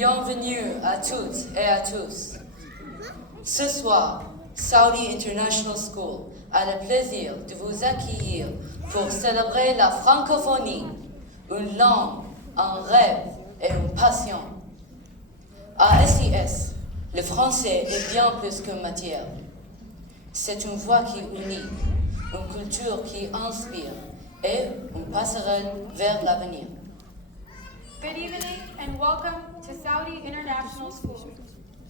Bienvenue à toutes et à tous. Ce soir, Saudi International School a le plaisir de vous accueillir pour célébrer la francophonie, une langue, un rêve et une passion. À SIS, le français est bien plus qu'une matière. C'est une voix qui unit, une culture qui inspire et une passerelle vers l'avenir. Good evening and welcome to Saudi International School.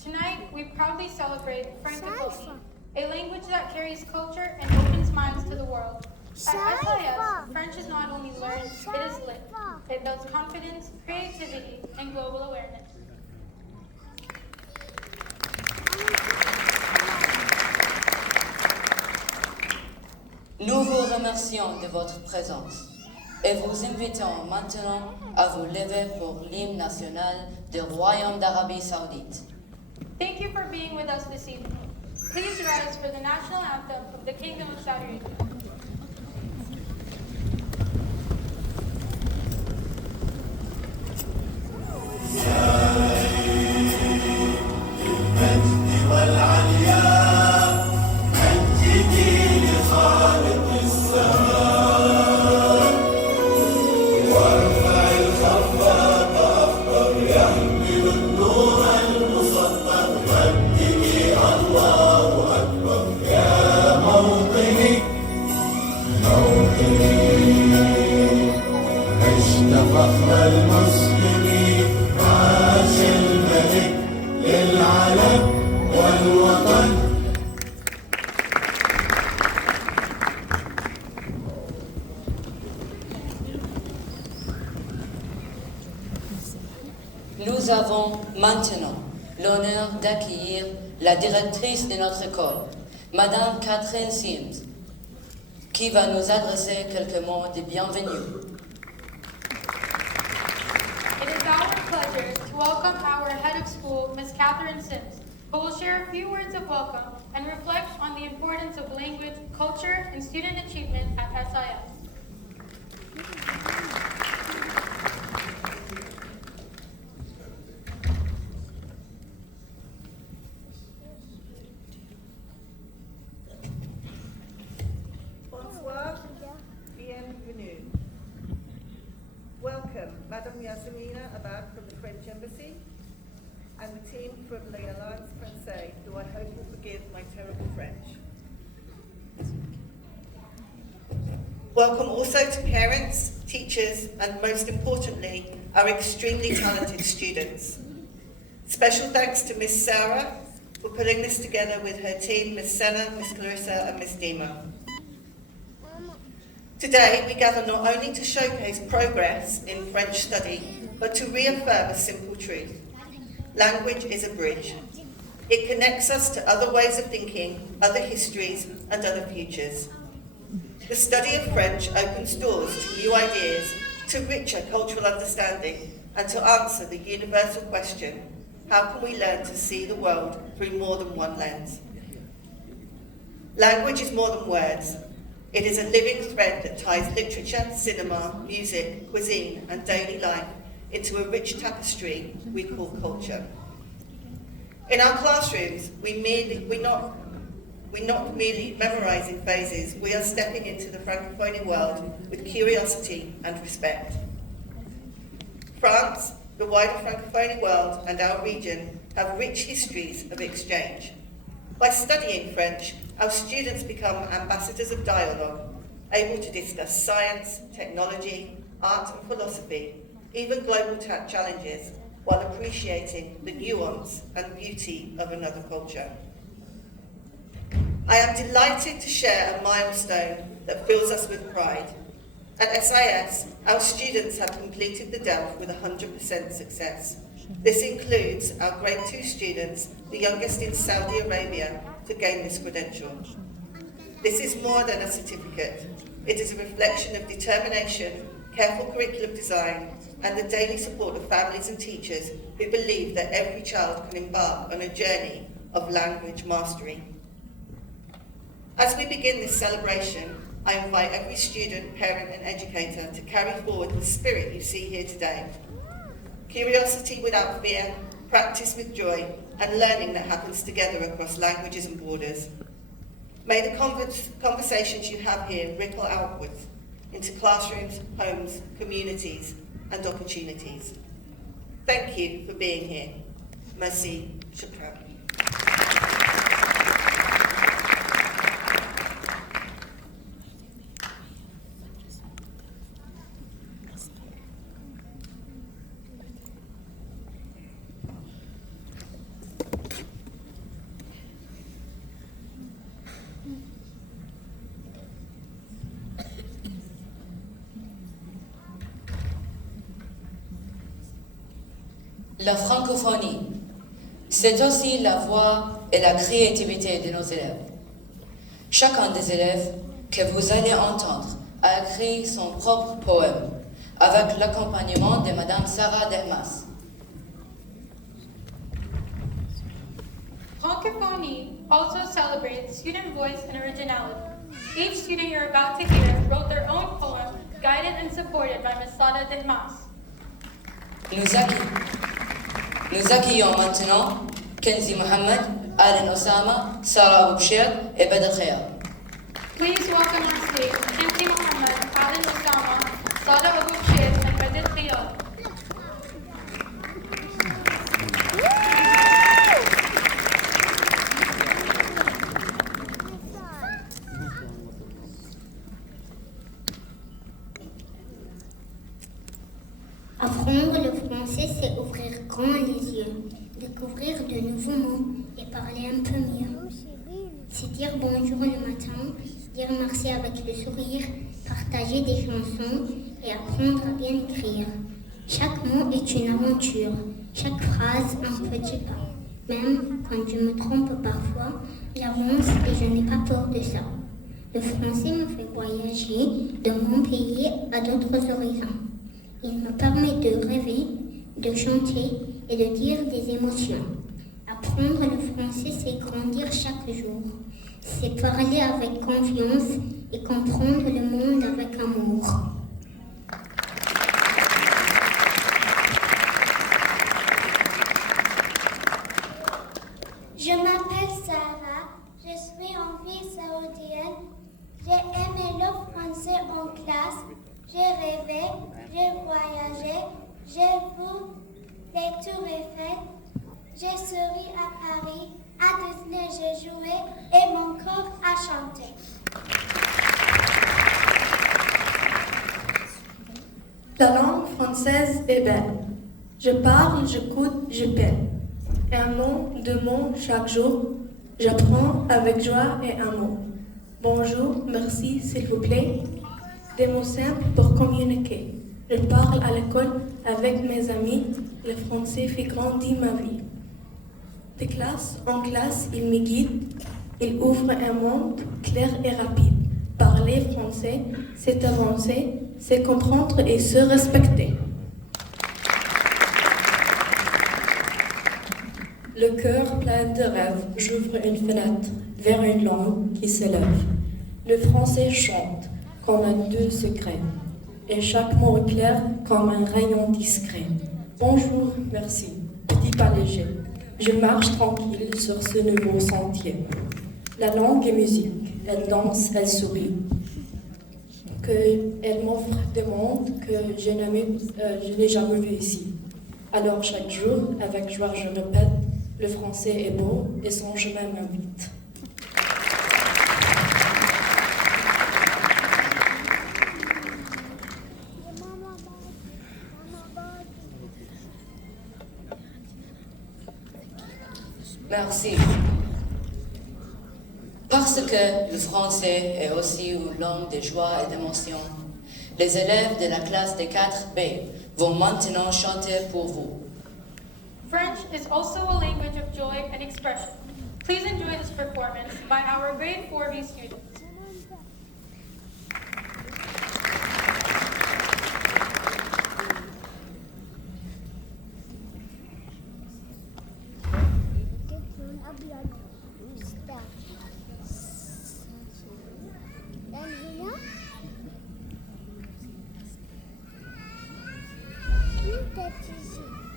Tonight, we proudly celebrate Francophonie, a language that carries culture and opens minds to the world. At SIS, French is not only learned, it is lived. It builds confidence, creativity, and global awareness. Nous vous remercions de votre présence et vous invitons maintenant à vous lever pour l'hymne national du Royaume d'Arabie Saoudite. Thank you for being with us this evening. Please rise for the national anthem of the Kingdom of Saudi Arabia. Nous avons maintenant l'honneur d'accueillir la directrice de notre école, Madame Catherine Sims, qui va nous adresser quelques mots de bienvenue. It is our pleasure to welcome our head of school, Ms. Catherine Sims, who will share a few words of welcome and reflect on the importance of language, culture, and student achievement at SIS. Bonsoir, bienvenue. Welcome, Madame Yasmina Abad from the French Embassy and the team from the Alliance Française, who I hope will forgive my terrible French. Welcome also to parents, teachers, and most importantly, our extremely talented students. Special thanks to Miss Sarah for putting this together with her team, Miss Senna, Miss Clarissa, and Miss Dima. Today, we gather not only to showcase progress in French study, but to reaffirm a simple truth. Language is a bridge. It connects us to other ways of thinking, other histories, and other futures. The study of French opens doors to new ideas, to richer cultural understanding, and to answer the universal question, how can we learn to see the world through more than one lens? Language is more than words. It is a living thread that ties literature, cinema, music, cuisine, and daily life into a rich tapestry we call culture. In our classrooms, we're not merely memorizing phrases, we are stepping into the Francophone world with curiosity and respect. France, the wider Francophone world, and our region have rich histories of exchange. By studying French, our students become ambassadors of dialogue, able to discuss science, technology, art and philosophy, even global challenges, while appreciating the nuance and beauty of another culture. I am delighted to share a milestone that fills us with pride. At SIS, our students have completed the DELF with 100% success. This includes our Grade 2 students, the youngest in Saudi Arabia, to gain this credential. This is more than a certificate. It is a reflection of determination, careful curriculum design, and the daily support of families and teachers who believe that every child can embark on a journey of language mastery. As we begin this celebration, I invite every student, parent and educator to carry forward the spirit you see here today. curiosity without fear, practice with joy, and learning that happens together across languages and borders. May the conversations you have here ripple outwards into classrooms, homes, communities, and opportunities. Thank you for being here. Merci, shukran. La francophonie, c'est aussi la voix et la créativité de nos élèves. Chacun des élèves que vous allez entendre a écrit son propre poème avec l'accompagnement de Madame Sarah Dermas. Francophonie also celebrates student voice and originality. Each student you're about to hear wrote their own poem, guided and supported by Ms. Sada Dermas. Nous accueillons maintenant Kenzi Mohamed, Alan Osama, Sarah Aboubchir et Badr Khayar. Please welcome on stage Kenzi Mohamed, Alan Osama, Sada Aboubchir, and Badr Khayar. Apprendre le français, c'est ouvrir grand les yeux, découvrir de nouveaux mots et parler un peu mieux. C'est dire bonjour le matin, dire merci avec le sourire, partager des chansons et apprendre à bien écrire. Chaque mot est une aventure, chaque phrase un petit pas. Même quand je me trompe parfois, j'avance et je n'ai pas peur de ça. Le français me fait voyager de mon pays à d'autres horizons. Il me permet de rêver, de chanter et de dire des émotions. Apprendre le français, c'est grandir chaque jour. C'est parler avec confiance et comprendre le monde avec amour. Je m'appelle Sarah, je suis en ville saoudienne. J'ai aimé le français en classe. J'ai rêvé, j'ai voyagé, j'ai vu les tours Eiffel, j'ai souri à Paris, à Disney j'ai joué et mon corps a chanté. La langue française est belle. Je parle, j'écoute, je peine. Un mot, deux mots chaque jour. J'apprends avec joie et amour. Bonjour, merci, s'il vous plaît. Des mots simples pour communiquer. Je parle à l'école avec mes amis. Le français fait grandir ma vie. De classe en classe, il me guide. Il ouvre un monde clair et rapide. Parler français, c'est avancer, c'est comprendre et se respecter. Le cœur plein de rêves, j'ouvre une fenêtre vers une langue qui s'élève. Le français chante comme un doux secret, et chaque mot est clair comme un rayon discret. Bonjour, merci, petit pas léger. Je marche tranquille sur ce nouveau sentier. La langue est musique, elle danse, elle sourit. Elle m'offre des mondes que je n'ai jamais vus ici. Alors chaque jour, avec joie, je répète, le français est beau et son chemin m'invite. Merci. Parce que le français est aussi une langue de joie et d'émotion, les élèves de la classe des 4B vont maintenant chanter pour vous. French is also a language of joy and expression. Please enjoy this performance by our grade 4B students. Ici.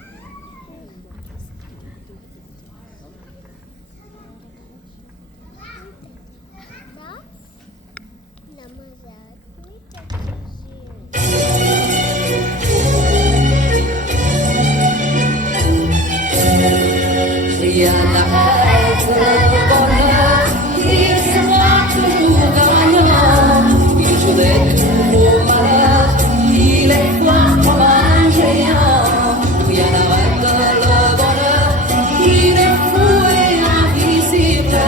Rien n'arrête le bonheur, il sera toujours gagnant. Il joue des tours au malheur, il est fort comme un géant. Rien n'arrête le bonheur, il est fou et invisible.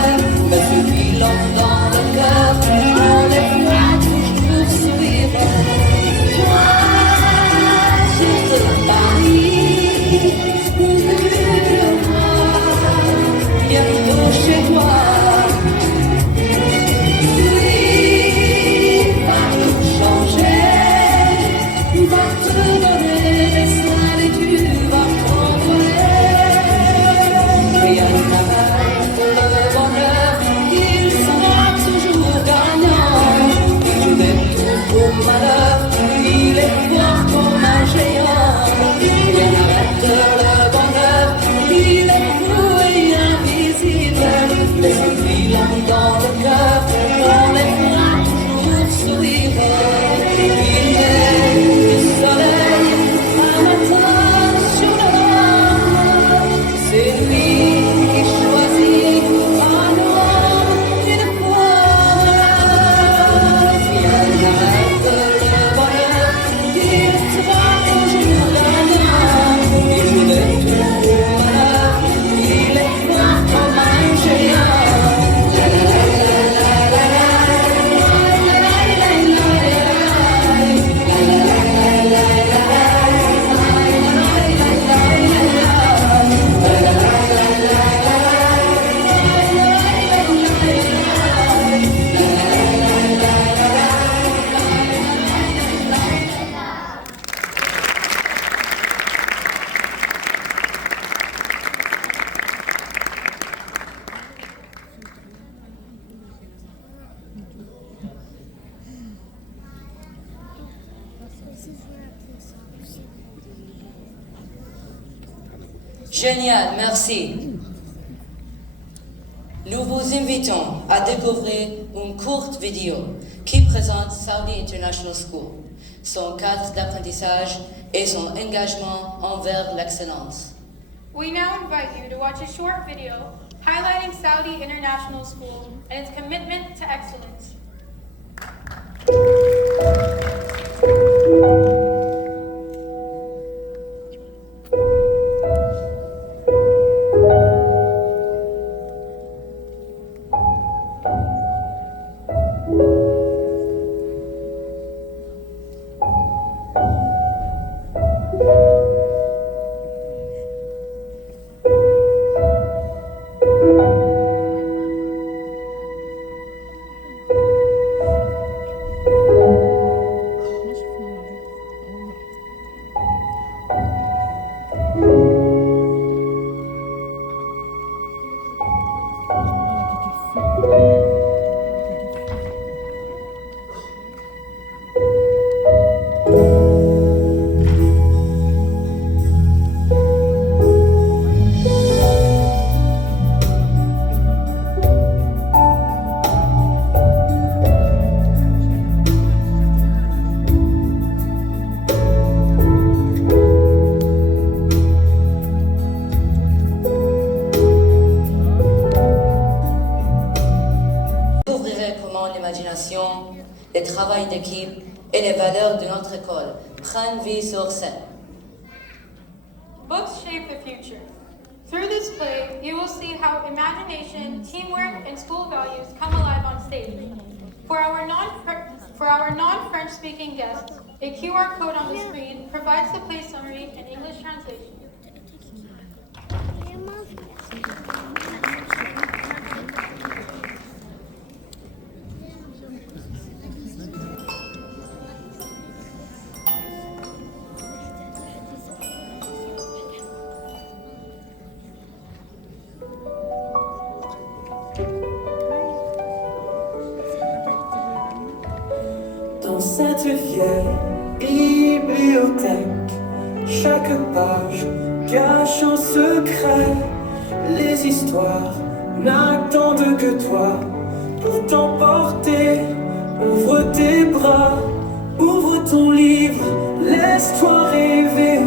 Mais celui l'homme dans le cœur, on les voit toujours sourire. Toi, sur ce Paris, bientôt chez toi. Oui, va tout changer, va te donner des seins et tu vas prendre l'air. Rien n'arrête le bonheur, il sera toujours gagnant. Il joue des tours au malheur, il est fort comme un géant. Rien n'arrête le bonheur, il est fou et invisible. Mais celui l'homme dans le cœur, on les fera toujours sourire. Il met du soleil un matin sur le monde. C'est lui qui choisit un homme, une femme. Rien n'arrête le bonheur, il sera toujours gagnant. Il joue des tours au malheur, il est fort comme un géant. Génial, merci. Nous vous invitons à découvrir une courte vidéo qui présente Saudi International School, son cadre d'apprentissage et son engagement envers l'excellence. We now invite you to watch a short video highlighting Saudi International School and its commitment to excellence. le travail d'équipe et les valeurs de notre école prennent vie sur scène. Books shape the future. Through this play, you will see how imagination, teamwork, and school values come alive on stage. For our non-French speaking guests, a QR code on the screen provides the play summary and English translation. Dans cette vieille bibliothèque, chaque page cache un secret. Les histoires n'attendent que toi pour t'emporter. Ouvre tes bras, ouvre ton livre, laisse-toi rêver.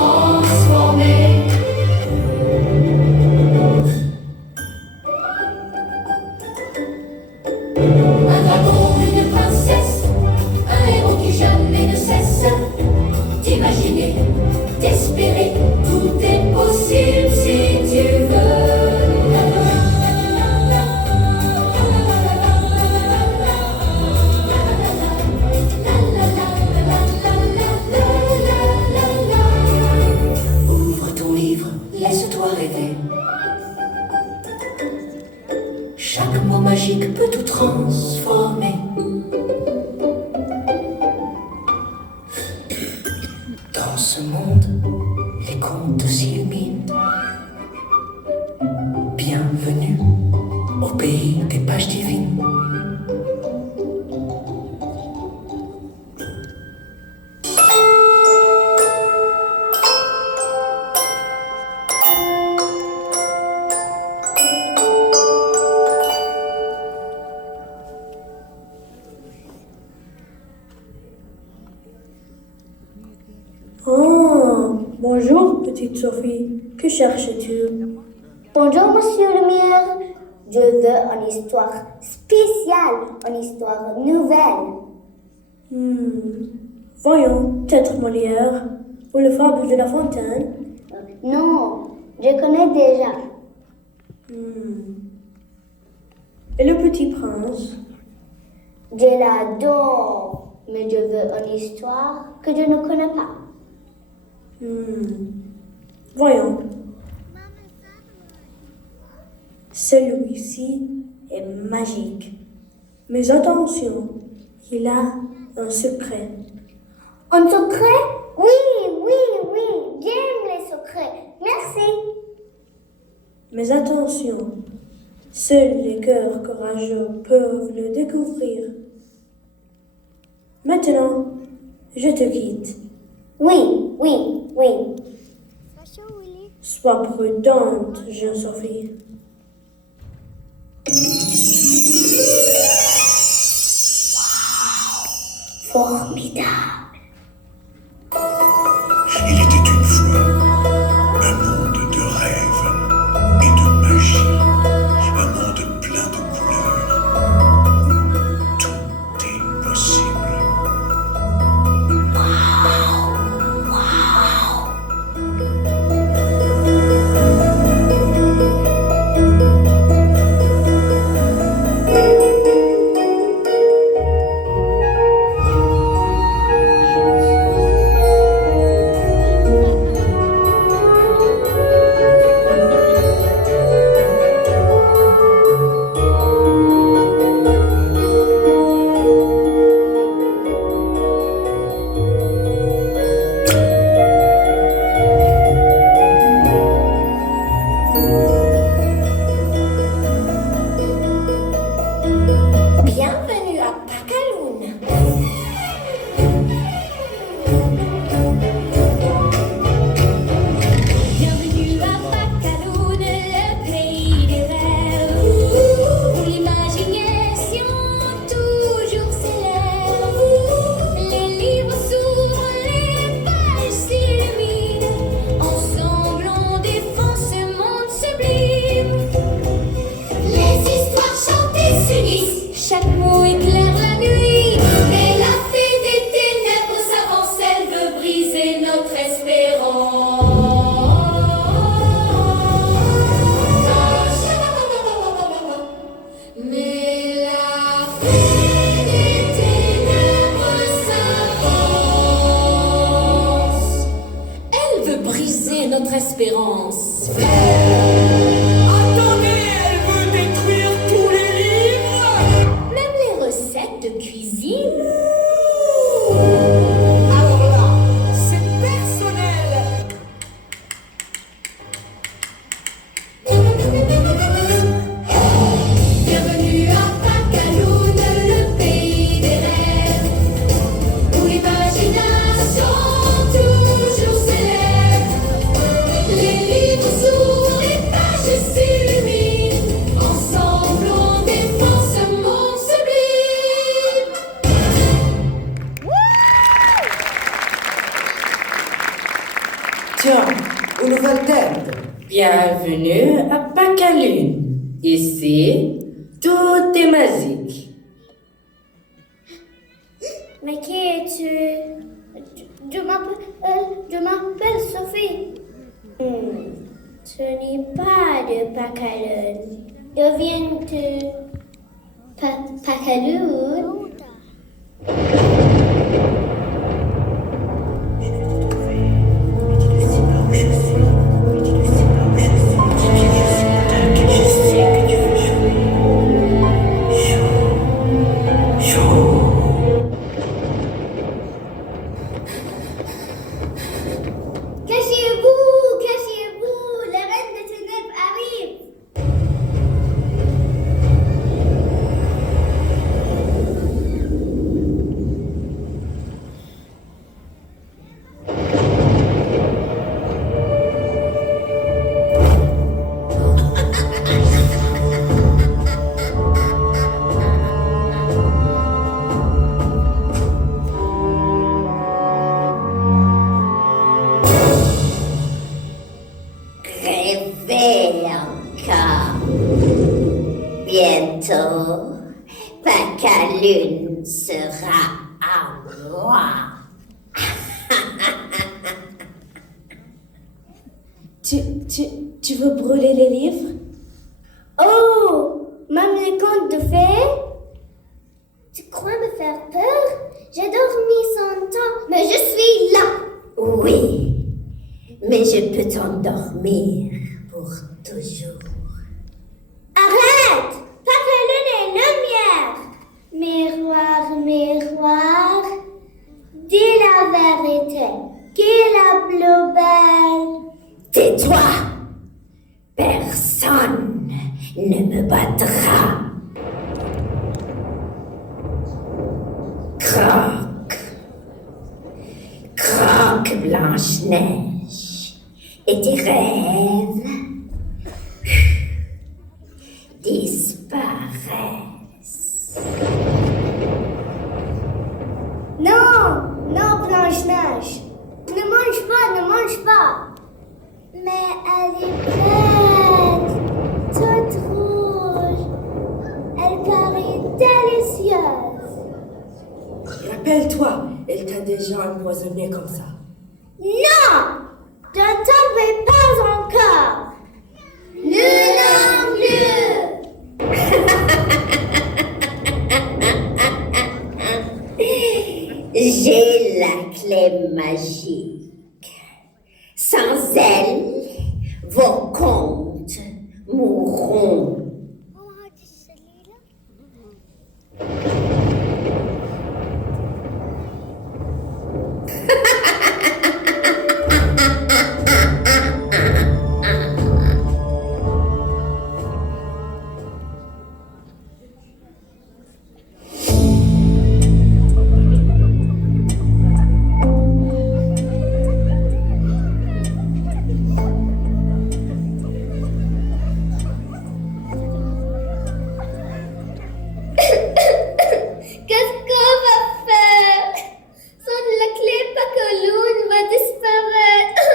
transformer. Un dragon, une princesse, un héros qui jamais ne cesse d'imaginer, d'espérer, tout est possible si tu veux. Ouvre ton livre, laisse-toi rêver. Chaque mot magique peut tout transformer. Dans ce monde, les contes s'illuminent. Bienvenue au pays des pages divines. Oh, bonjour, petite Sophie. Que cherches-tu? Bonjour, monsieur le maire. Je veux une histoire spéciale, une histoire nouvelle. Voyons, peut-être Molière ou le fable de La Fontaine. Non, je connais déjà. Et le petit prince? Je l'adore, mais je veux une histoire que je ne connais pas. Voyons. Celui-ci est magique. Mais attention, il a un secret. Un secret? Oui, j'aime les secrets. Merci. Mais attention, seuls les cœurs courageux peuvent le découvrir. Maintenant, je te quitte. Oui. Sois prudente, jeune Sophie. Formidable. Il était une fois un monde de rêves et de magie, un monde plein de couleurs où tout est possible. Bienvenue à Pacaloun. Bienvenue à Pacaloun, le pays des rêves, où l'imagination toujours s'élève. Les livres s'ouvrent, les pages s'illuminent. Ensemble on défend ce monde sublime. Les histoires chantées s'unissent, chaque mot éclaire la nuit. Et la fée des ténèbres s'avance, elle veut briser notre espérance. Mais la fée des ténèbres s'avance, elle veut briser notre espérance. Attendez, elle veut détruire tous les livres. Même les recettes de cuisine. Alors là, c'est personnel. Bienvenue à Pacaloun, le pays des rêves, où l'imagination toujours s'élève. Les livres s'ouvrent. Tiens, une nouvelle tête. Bienvenue à Pacalune. Ici, tout est magique. Mais qui es-tu? Je m'appelle Sophie. Ce n'est pas de Pacalune. Je viens de Pacalune. Cachez-vous, la reine des ténèbres arrive. Rêvez encore. Bientôt, Pacalune sera à moi. Tu veux brûler les livres? Oh, même les contes de fées? Tu crois me faire peur? J'ai dormi 100 ans, mais je suis là. Oui, mais je peux t'endormir pour toujours. Arrête! Pacalune est lumière. Miroir, miroir, dis la vérité. Qui est la plus belle? Tais-toi! Personne ne me battra. Croque, croque Blanche-Neige, et tes rêves disparaissent. Non, Blanche-Neige. Ne mange pas. Mais elle est belle, toute rouge. Elle paraît délicieuse. Rappelle-toi, elle t'a déjà empoisonné comme ça. Non! Je ne t'en veux pas encore. Nous non plus. J'ai la clé magique. Sans elle, vos contes mourront. Qu'est-ce qu'on va faire? Sans la clé, Pacalune va disparaître.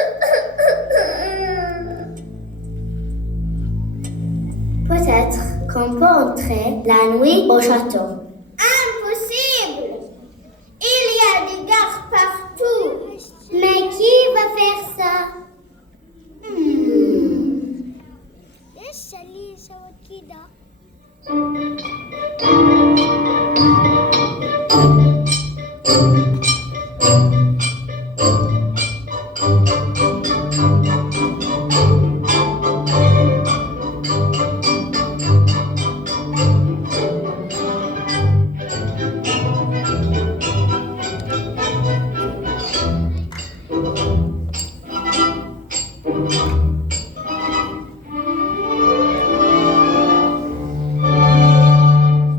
Peut-être qu'on peut entrer la nuit au château. Impossible! Il y a des gardes partout. Mais qui va faire ça?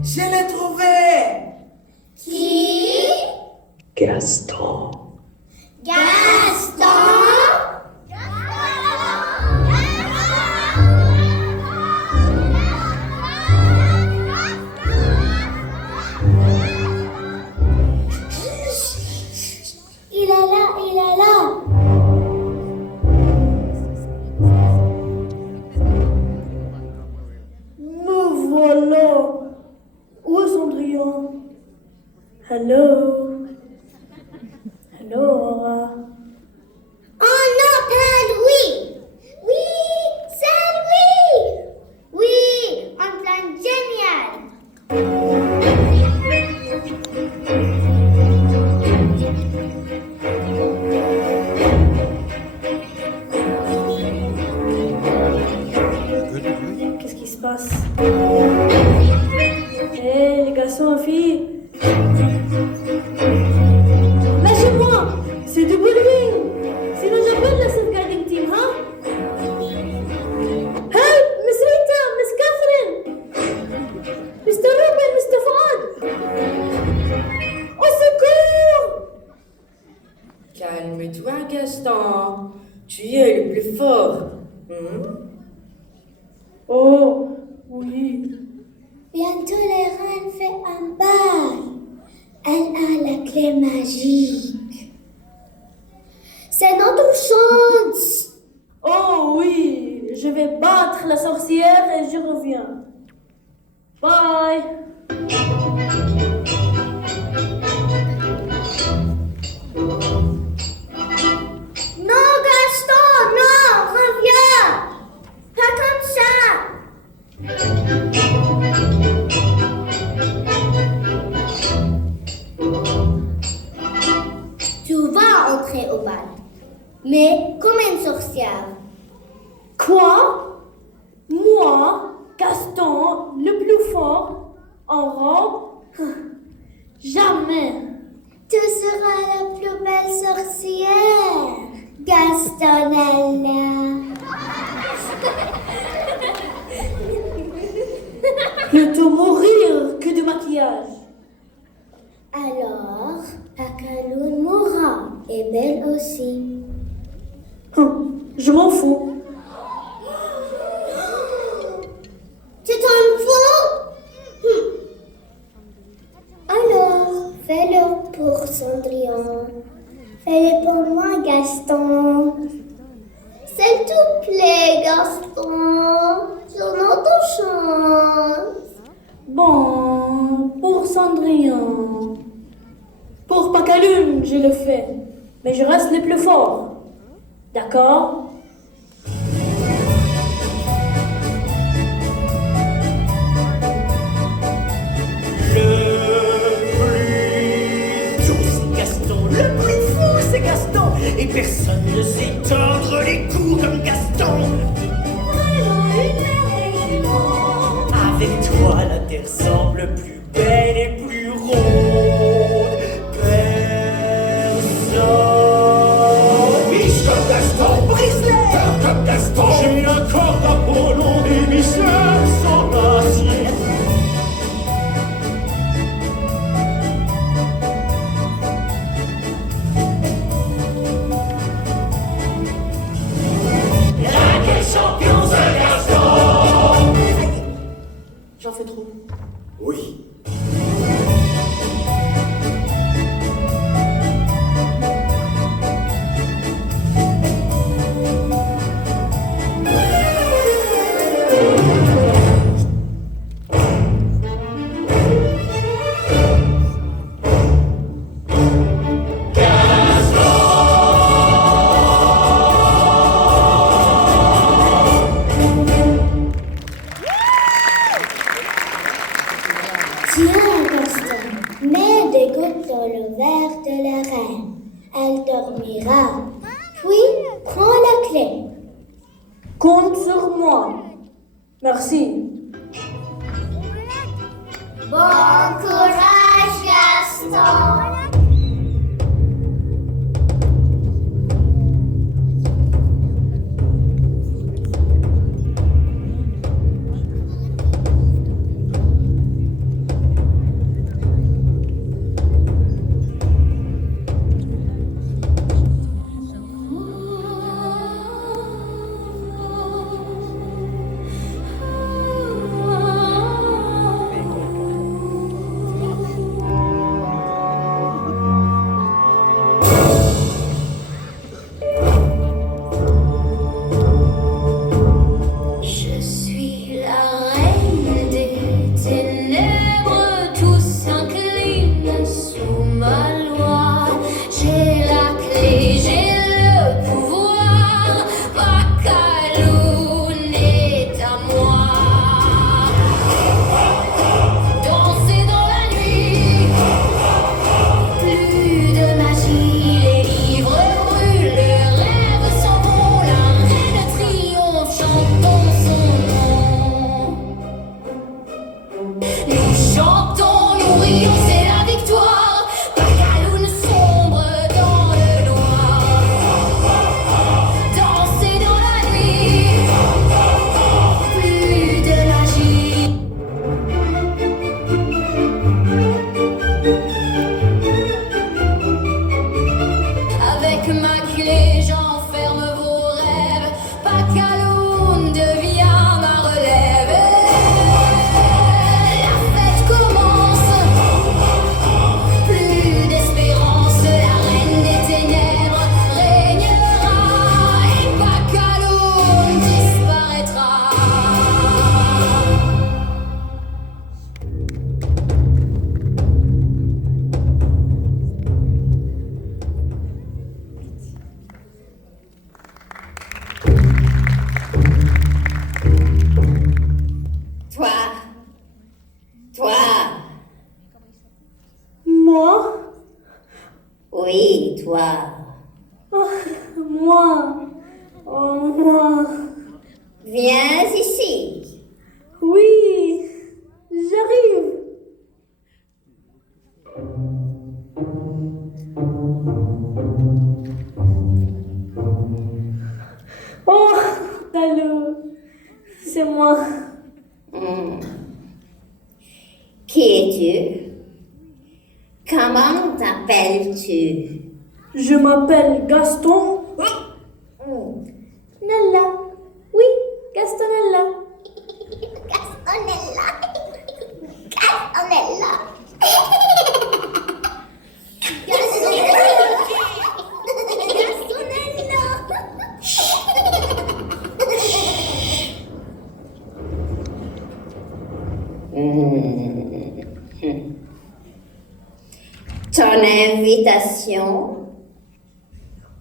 Je l'ai trouvé. Qui? Gaston. Gaston? Il est là. Calme-toi, Gaston. Tu es le plus fort. Oh, oui. Bientôt, les reines fait un bal. Elle a la clé magique. C'est notre chance. Oh, oui. Je vais battre la sorcière et je reviens. Bye. Non, Gaston, non, reviens. Pas comme ça. Tu vas entrer au bal, mais comme une sorcière. Quoi? Moi, Gaston, le plus fort, en robe? Jamais. Tu seras la plus belle sorcière, Gastonella. Plutôt mourir que de maquillage. Alors, Pacaloun mourra, et Belle aussi. Je m'en fous. Tu t'en fous? Alors, fais-le pour Cendrillon. Fais-le pour moi, Gaston. S'il te plaît, Gaston. C'est notre chance. Bon, pour Cendrillon. Pour Pacaloun, je le fais. Mais je reste le plus fort. D'accord? Le plus fou, c'est Gaston. Et personne ne sait tordre les coups comme Gaston. Vraiment une merveille. Avec toi, la terre semble plus belle et plus ronde. Personne. Biche comme Gaston, brise-les. Cœur comme Gaston. J'ai un corps d'Apollon, des biceps sans acier. Champion, c'est Gaston. J'en fais trop. Oui. Tiens, Gaston, mets des gouttes dans le verre de la reine. Elle dormira. Puis, prends la clé. Compte sur moi. Merci. Bon courage, Gaston. Oui, toi. Oh, moi. Oh, moi. Viens ici. Oui, j'arrive. Oh, allô, c'est moi. Qui es-tu? Comment t'appelles-tu? Je m'appelle Gaston. Nella. Oui, Gastonella. Gastonella. Gastonella. Ton invitation?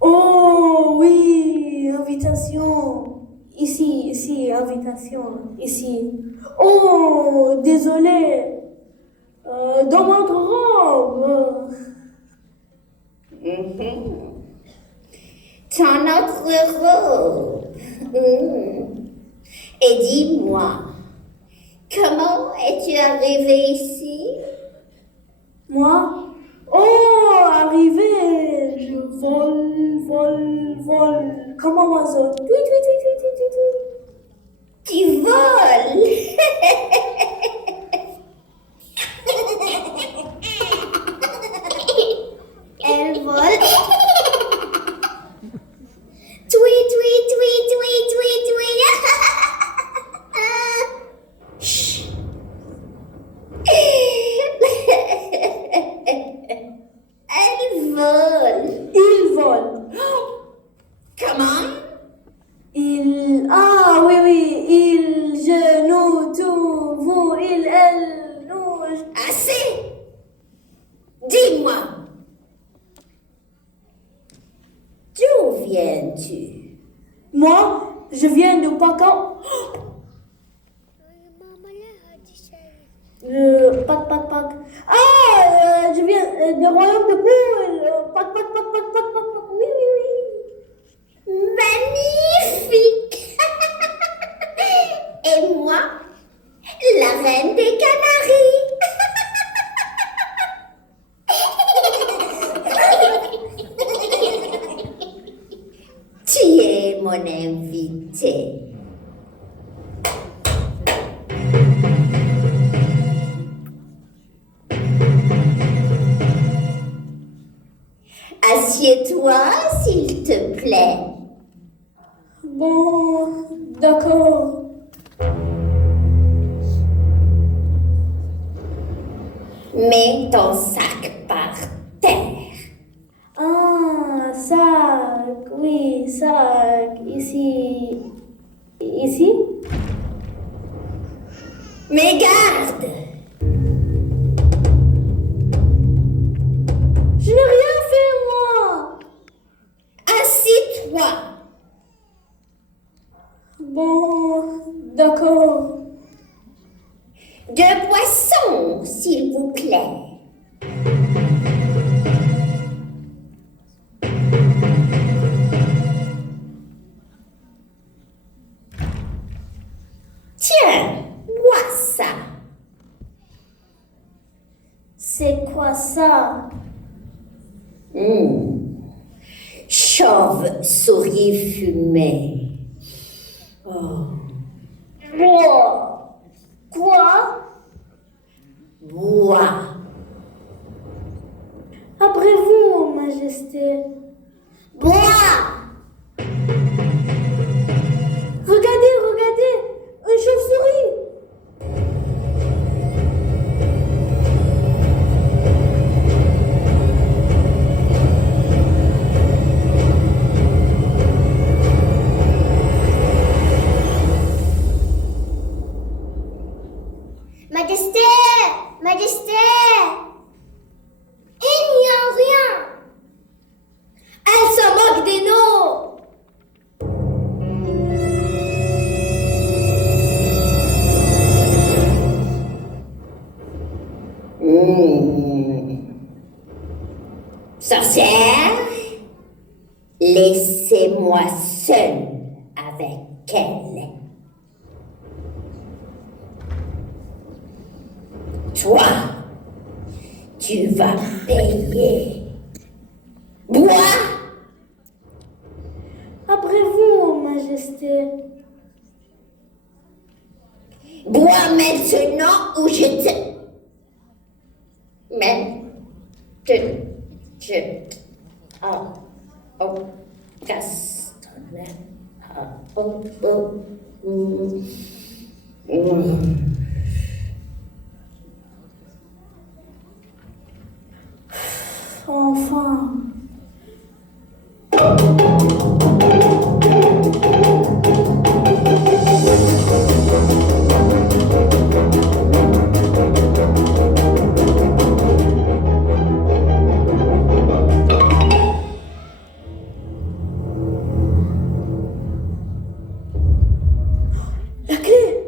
Oh oui, invitation. Ici, invitation. Ici. Oh, désolé. Dans votre robe. Ton autre robe. Et dis-moi, comment es-tu arrivé ici? Moi? Oh, arrivé. Je vole. Comme un oiseau. Tu voles. Elle vole. Tui. Chut. Elle vole. Il vole. Comment? Ah oui, il, je, nous, tout, vous, il, elle, nous. Assez. Dis-moi. D'où viens-tu? Moi, je viens de Paca. Pac. Ah, je viens du royaume de Poule. Pac. Oui. Magnifique. Et moi, la reine des Canaries. Tu es mon invité. Assieds-toi, s'il te plaît. Bon, d'accord. Mets ton sac par terre. Ah, sac, oui, sac, ici. Ici? Mais garde! Je n'ai rien fait, moi! Assieds-toi! Bon, d'accord. De boisson, s'il vous plaît. Tiens, bois ça. C'est quoi ça? Chauve-souris fumée. Oh. Bois. Quoi? Bois. Après vous, Majesté. Bois. Regardez, une chauve-souris. Majesté, il n'y a rien. Elle se moque de nous. mère, laissez-moi seul avec elle. Toi, tu vas payer. Bois! Après vous, Majesté. Bois maintenant ou je te... Enfin. La clé!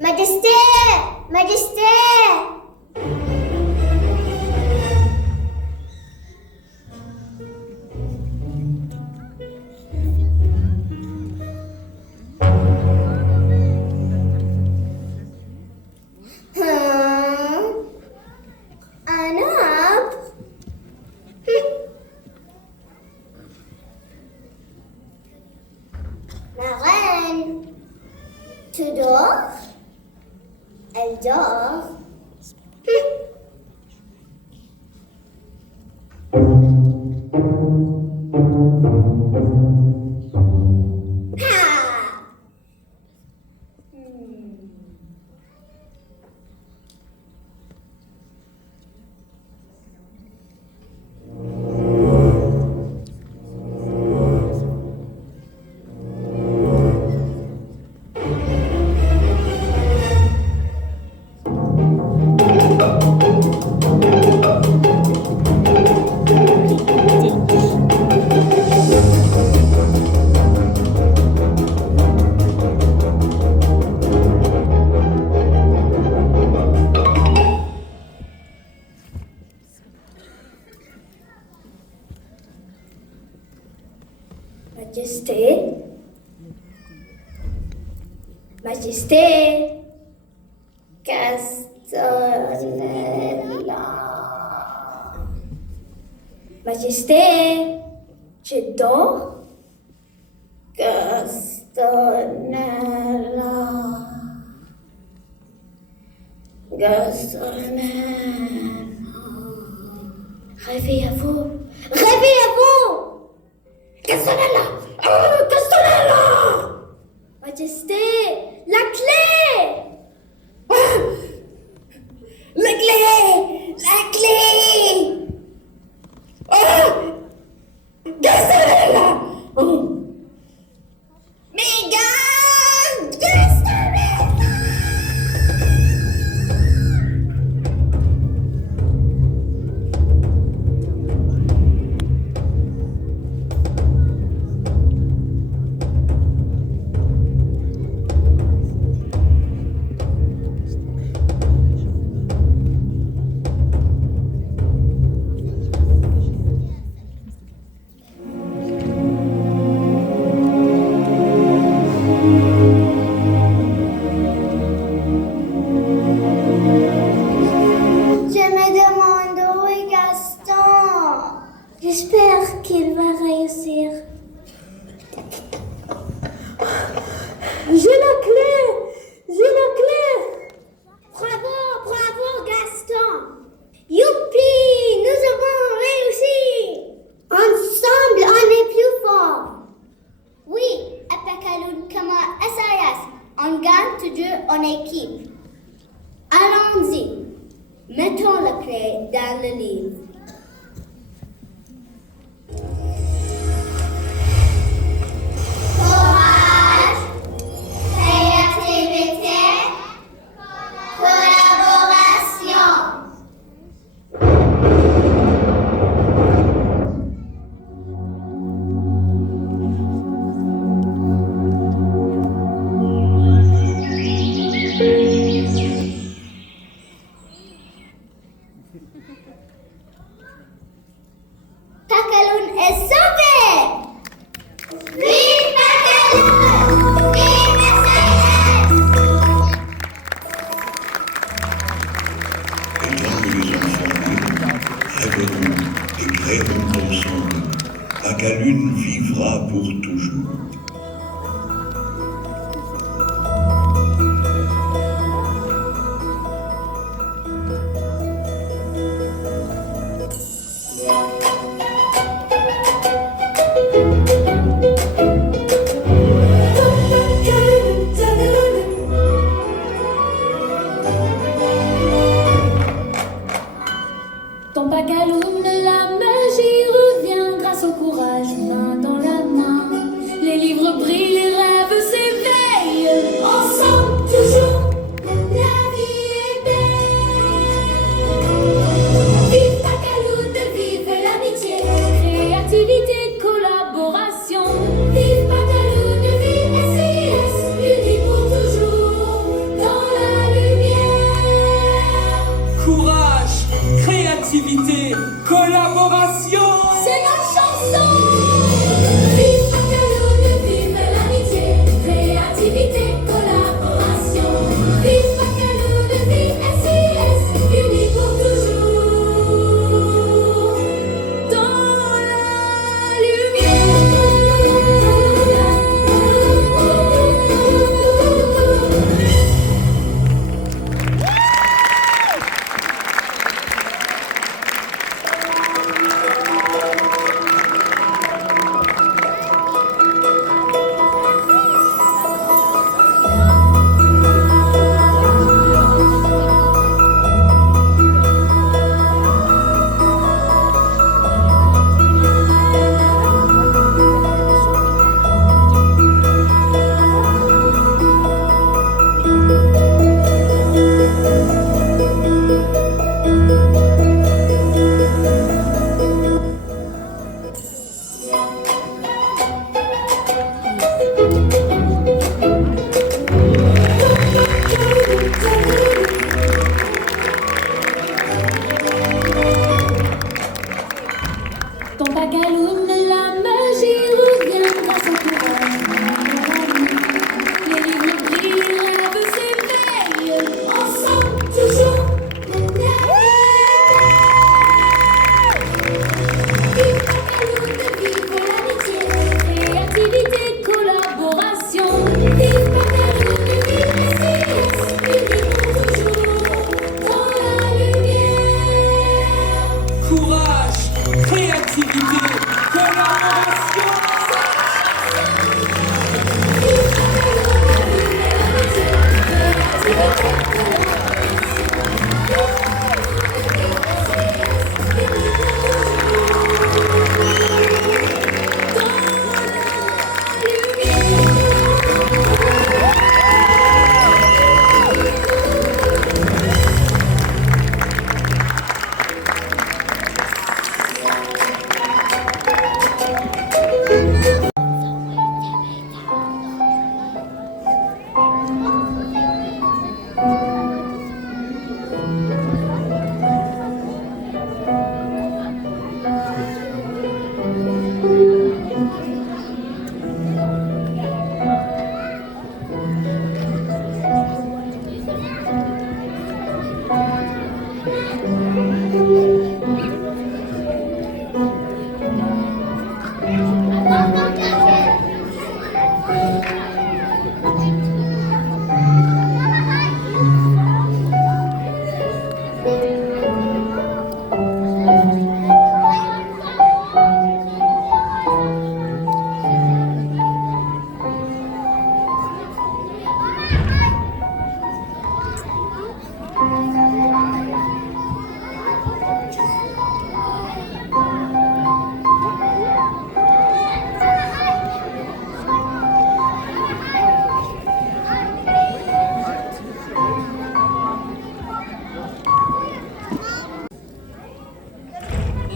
Majesté! Majesté! Un arbre? La reine, tu dors? Elle dort. Majesté. Majesté. Castanella. Majesté. Je dors. Castanella. Castanella. Réveillez-vous. Réveillez-vous. Castanella! Oh, Castanella! Majesté, la clé! Ah! La clé! La clé! Oh! Castanella! Oh! Megan! Castanella! J'espère qu'il va réussir. J'ai la clé! J'ai la clé! Bravo, bravo Gaston! Youpi! Nous avons réussi! Ensemble, on est plus fort! Oui, Apakaloun Kama Asayas, on gagne toujours en équipe. Allons-y, mettons la clé dans le livre. Courage, créativité, collaboration. est sauvé! Vive Pagalou! Vive SIS! Et tant que les enfants rêveront et créeront ensemble, Pagalune vivra pour toujours. Ton Pagaloune, la magie revient grâce au courage, main dans la main. Les livres brillent, les rêves s'éveillent. Ensemble, toujours, la vie est belle. Vive Pagaloune, vive l'amitié. Créativité, collaboration. Vive Pagaloune, vive SIS, unis pour toujours, dans la lumière. Courage, créativité, collaboration. C'est notre chanson. Vive Pagaloune, vive l'amitié. Créativité, collaboration. Vive Pagaloune, vive SIS, unis pour toujours, dans la Ton Pagaloune, la magie revient grâce au courage, main dans la main. Les livres brillent, les rêves s'éveillent. ensemble, toujours, la vie est belle. Vive Pagaloune, vive l'amitié. Créativité, collaboration. Vive Pagaloune, vive SIS, unis pour toujours, dans la lumière. Courage, créativité, collaboration.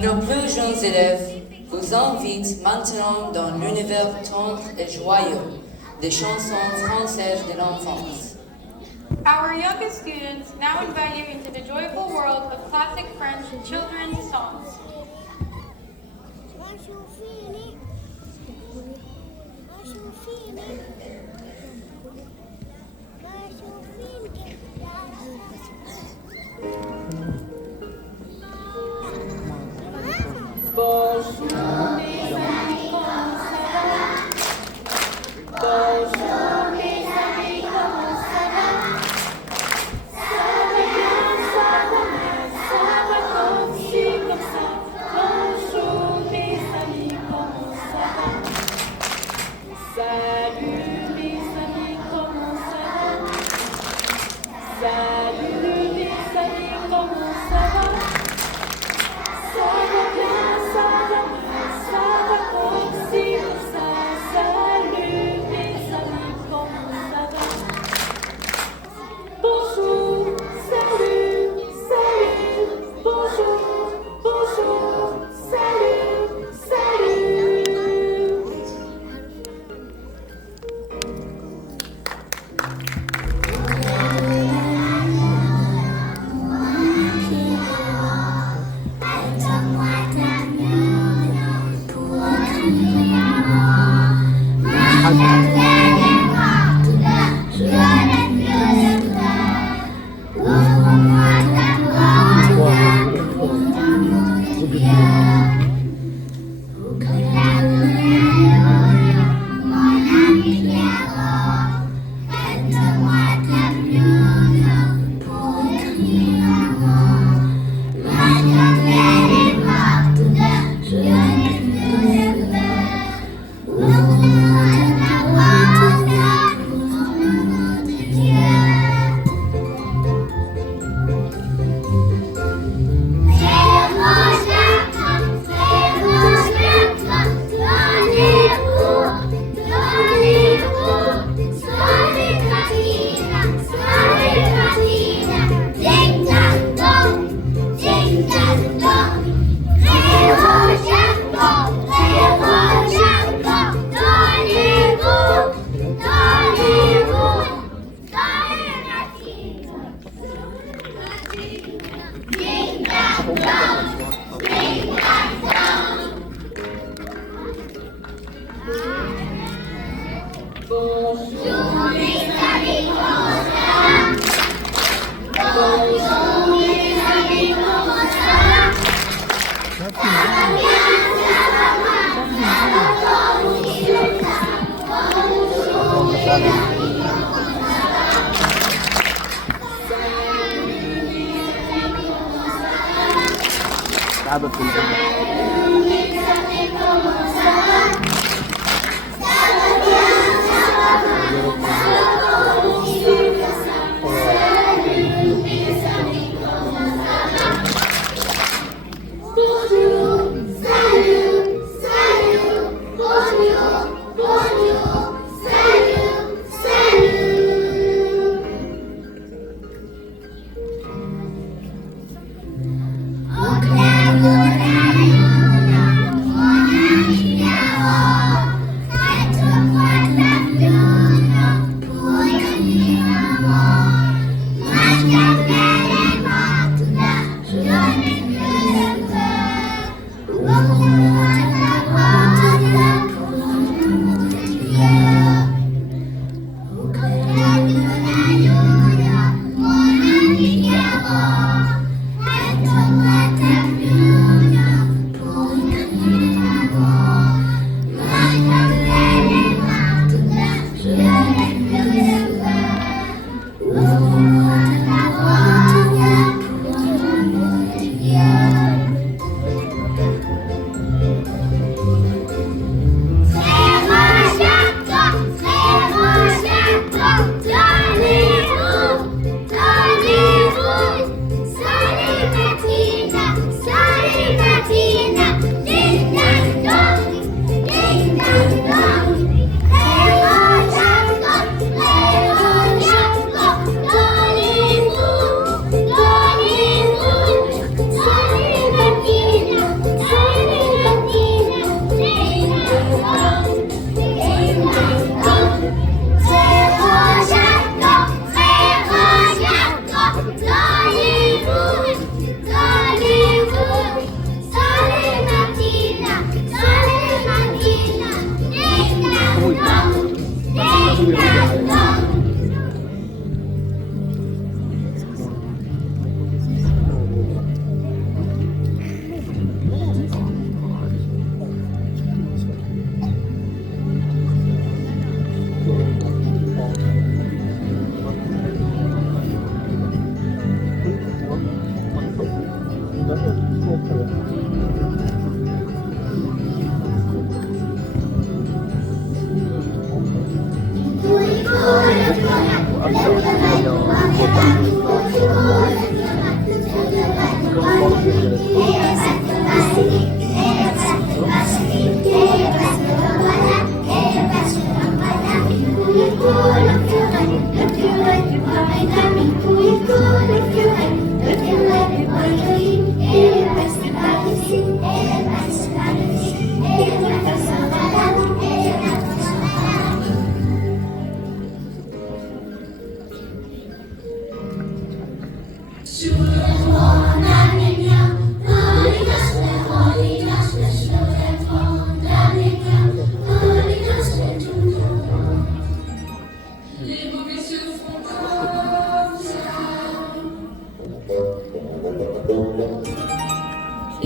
Nos plus jeunes élèves vous invitent maintenant dans l'univers tendre et joyeux des chansons françaises de l'enfance. Our youngest students now invite you into the joyful world of classic French children's songs. Au clair de la lune,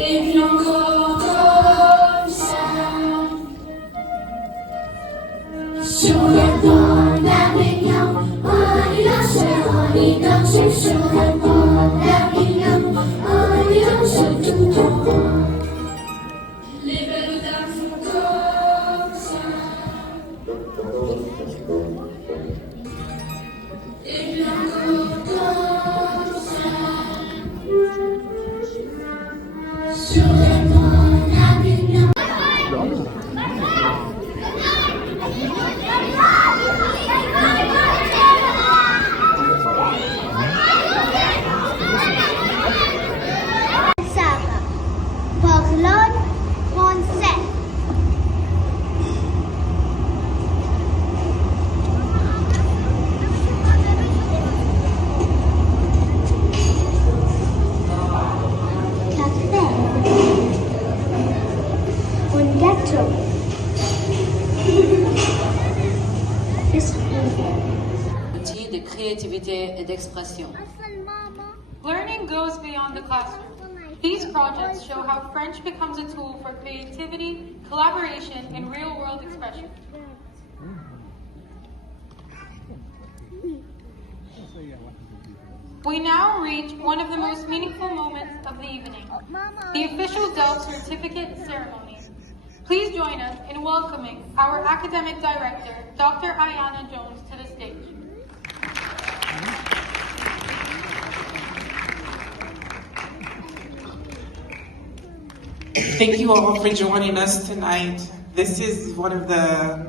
Et puis encore comme ça. Sur le pont d'Avignon, on y danse sur le pont d'Avignon, on y danse tout le temps. Les belles dames font comme ça. Et puis encore comme ça. Sur le pont d'Avignon. Parlons français. Café. Un gâteau. Outil de créativité et d'expression. Learning goes beyond the classroom. These projects show how French becomes a tool for creativity, collaboration, and real-world expression. We now reach one of the most meaningful moments of the evening, the official DELF certificate ceremony. Please join us in welcoming our academic director, Dr. Ayana Jones, to the stage. Thank you all for joining us tonight. This is one of the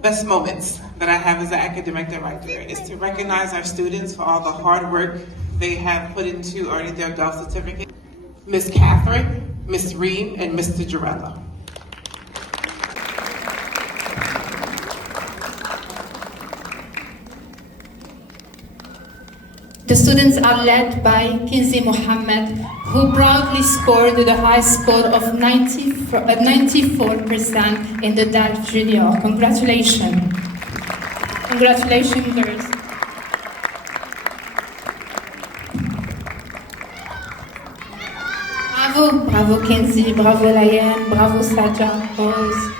best moments that I have as an academic director, is to recognize our students for all the hard work they have put into earning their DELF certificate. Ms. Catherine, Ms. Reem, and Mr. Jarella. The students are led by Kinsey Mohammed, who proudly scored the high score of 94% in the DELF Junior. Congratulations. Congratulations, girls. Bravo, bravo Kinsey, bravo Layan, bravo Saja, Rose.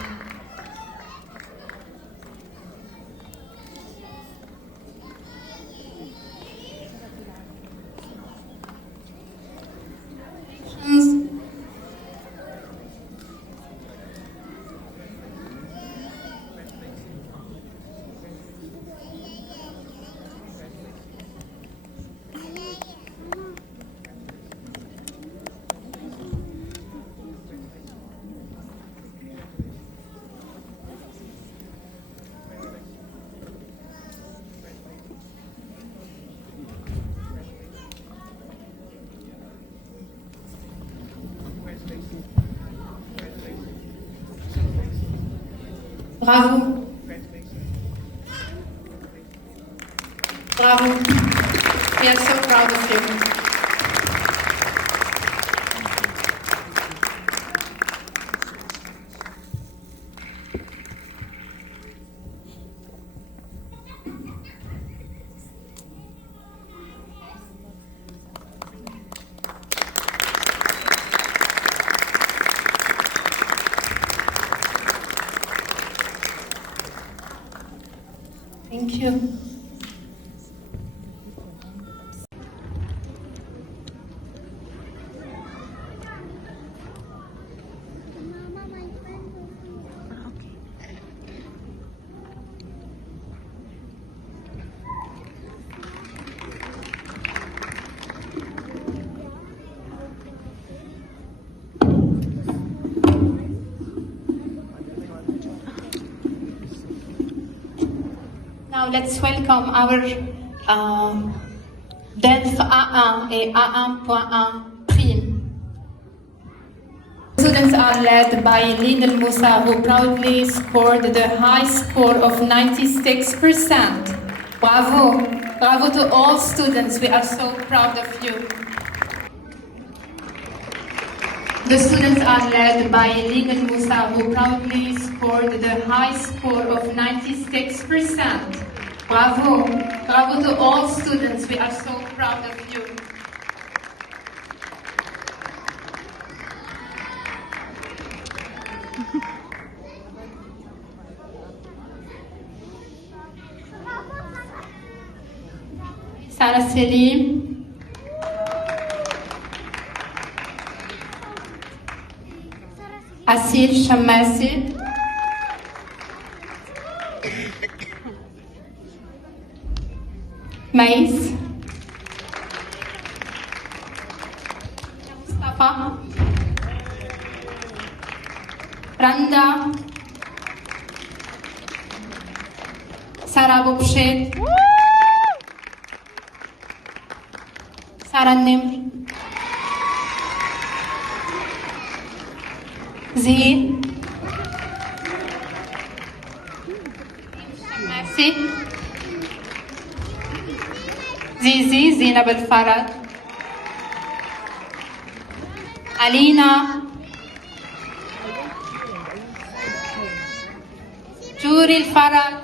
Bravo. Bravo. We are so proud of you. Thank you. let's welcome our DELF A1 et A1.1 prime. Students are led by Lynn El Moussa, who proudly scored the high score of 96%. Bravo! Bravo to all students, we are so proud of you. The students are led by Lynn El Moussa, who proudly scored the high score of 96%. Bravo! Bravo to all students, we are so proud of you. Sarah Selim. Asil Shamasi. Mais. Mustafa. Randa. Sarah Boubchet. Sarah Nimr. Zee. Shamasi. Zizi, Zina Belfarad. Alina. Juri Farad.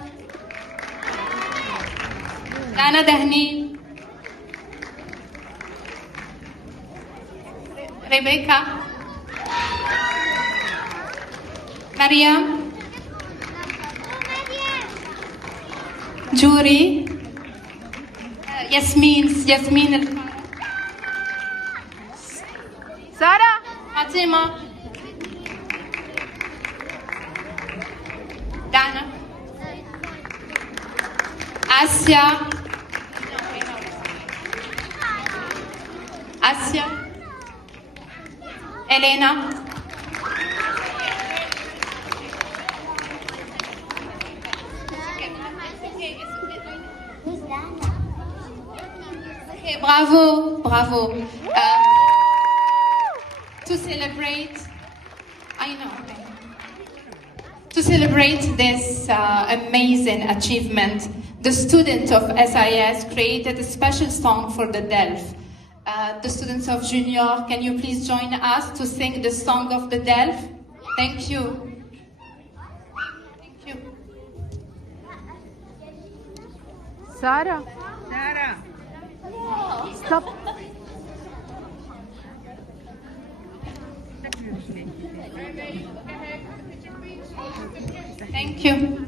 Dana Dahni. Rebecca. Mariam. Juri. Yasmin Sarah Fatima Dana Asia Elena Bravo, bravo. To celebrate this amazing achievement, the students of SIS created a special song for the DELF. The students of Junior, can you please join us to sing the song of the DELF? Thank you. Thank you. Sarah. Stop. Thank you.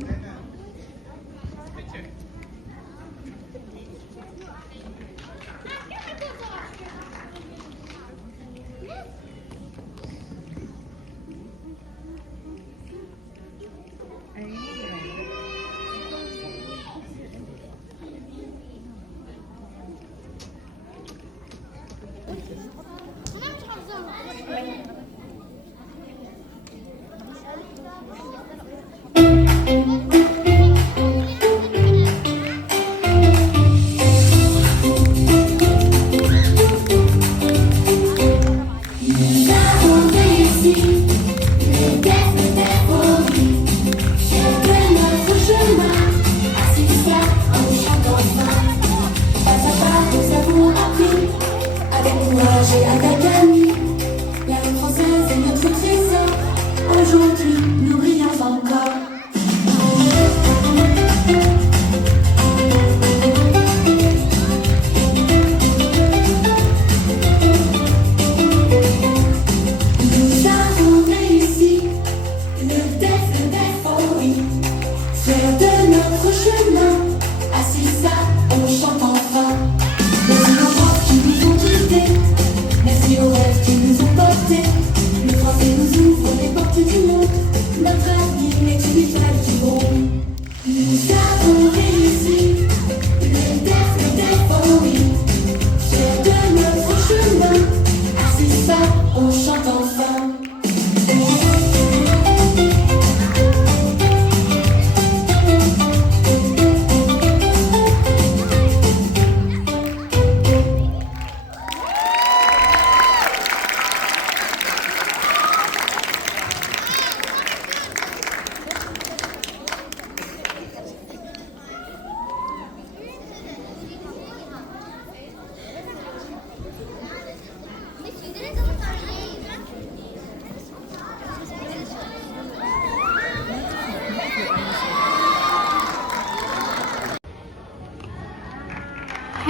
Les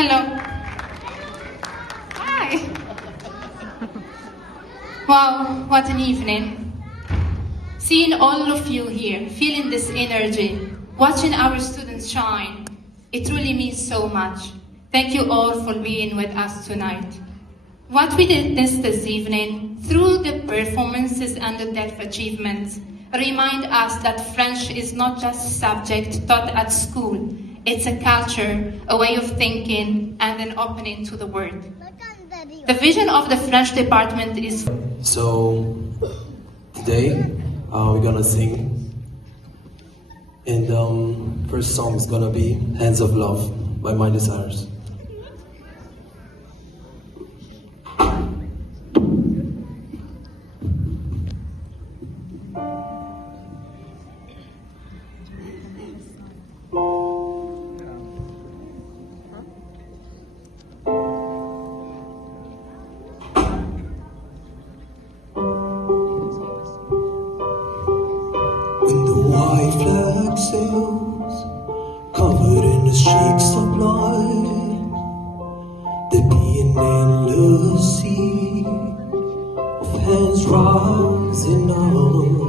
Hello. Hi. Wow, what an evening. Seeing all of you here, feeling this energy, watching our students shine, it really means so much. Thank you all for being with us tonight. What we did this evening, through the performances and the DELF achievements, remind us that French is not just a subject taught at school. It's a culture, a way of thinking, and an opening to the world. The vision of the French department is... So, today, we're gonna sing. And first song is gonna be Hands of Love by My Desires. Covered in the streaks of light, there be an endless sea of hands rising up.